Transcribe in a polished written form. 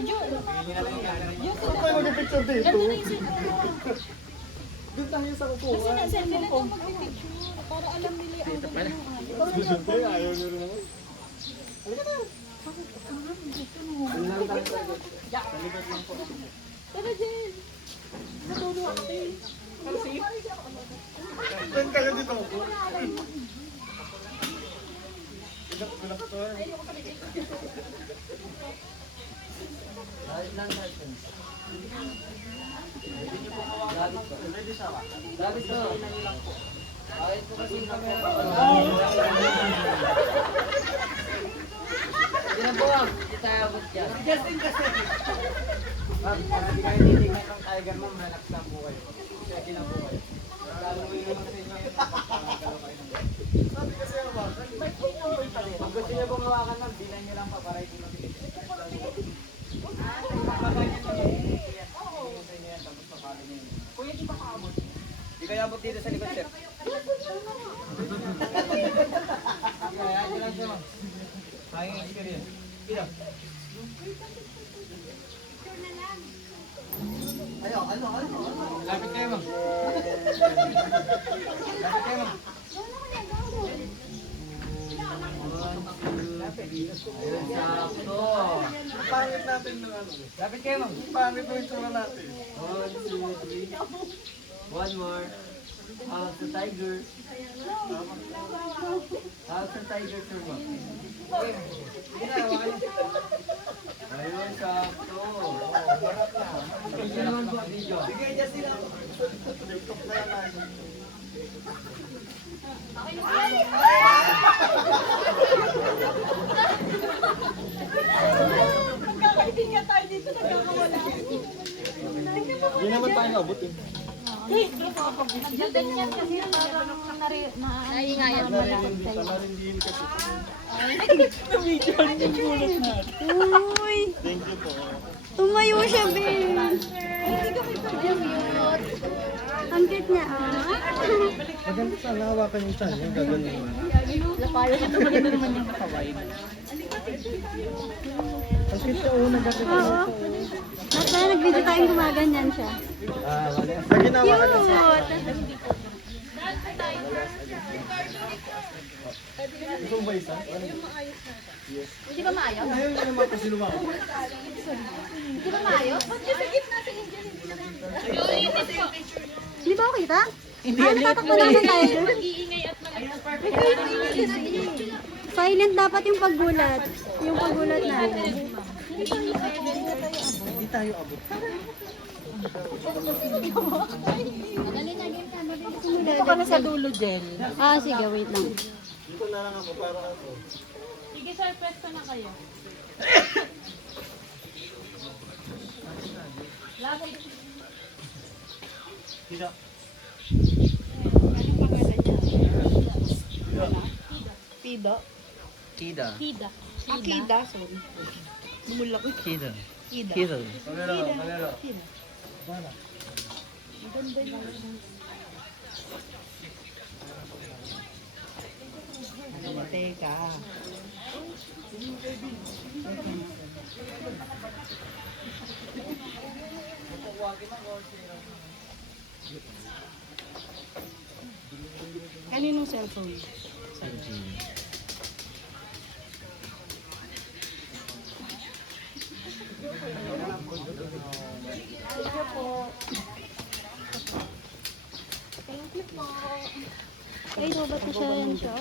Saan tayo mag-picture dito? Doon tayo sa kukuha. Kasi nila ito mag-picture para alam nila yung Susunod tayo, ayaw nyo rin naman. Halika tayo. Tara, Jen. Natulo ako eh. Saan kayo dito ako? Binak to eh. Dapat to. Bakit po kasi yung camera? Hindi na po, hindi tayo abot dyan. Justin kasi. Ma'am, para di kayo titignan ng tiger, ma'am, relax lang po kayo. Steady lang po kayo. Lalo mo yung sa inyo yun. Sabi kasi ano ba? May phone number pa rin. Kung gusto niyo pong hawakan, ma'am, bilang niyo lang pa para hindi mabilis. Kuya, di ba kaabot? Di kayo abot dito sa likod, sir. Kaya, yun lang siya, ma'am. Hanging experience. Ito. Lapit kayo, ma'am. Lapit kayo, ma'am. Ayun, sakto. Pangit natin ng ano. Lapit kayo, ma'am. Pangit mo yung tsura natin. 1, 2, 3. One more. House the tiger. House the tiger, sir, ma'am. Ayun, sakto. Video naman po, video. Sige, just sila. TikTok na yan natin. Magkakaibigan tayo dito, nagkakawala. Hindi naman tayo abot eh. Ganyan kasi parang naingayan mo lang. Narindihin kasi. Uy, Thank you po. tumayo siya, babe. Ang cute niya, ah. Maganda sana hawakan yung chan. Yung gagawin mo. Lapayo siya, maganda naman yung kawain. Ang cute siya una kasi. Oo. Nasa nag-video tayong gumaganyan siya. Wala. Lagi na hawakan kasi. Cute. Gusto mo ba isa? Hindi ba maayos? Ayaw niya naman kasi lumawa. Hindi ba maayos? Ba't yung sa gitna si Angel hindi naman? Di ba okay ta? Hindi, natatakbo naman tayo dun. Mag-iingay at malakas. Silent dapat yung paggulat. Yung paggulat natin. Hindi tayo abot. Dito ka na sa dulo, Jen. Ah, sige, wait lang. Dito na lang ako para ako. Sige, sir, pwesto na kayo. Lapit. Hindi. Pida. Kida. Kida. Akida, sorry. Bumula ko. Kida. Kida. Kida. Pagano. Teka. Kaninong cellphone? Thank you po. Ay, robot na siya yan siya.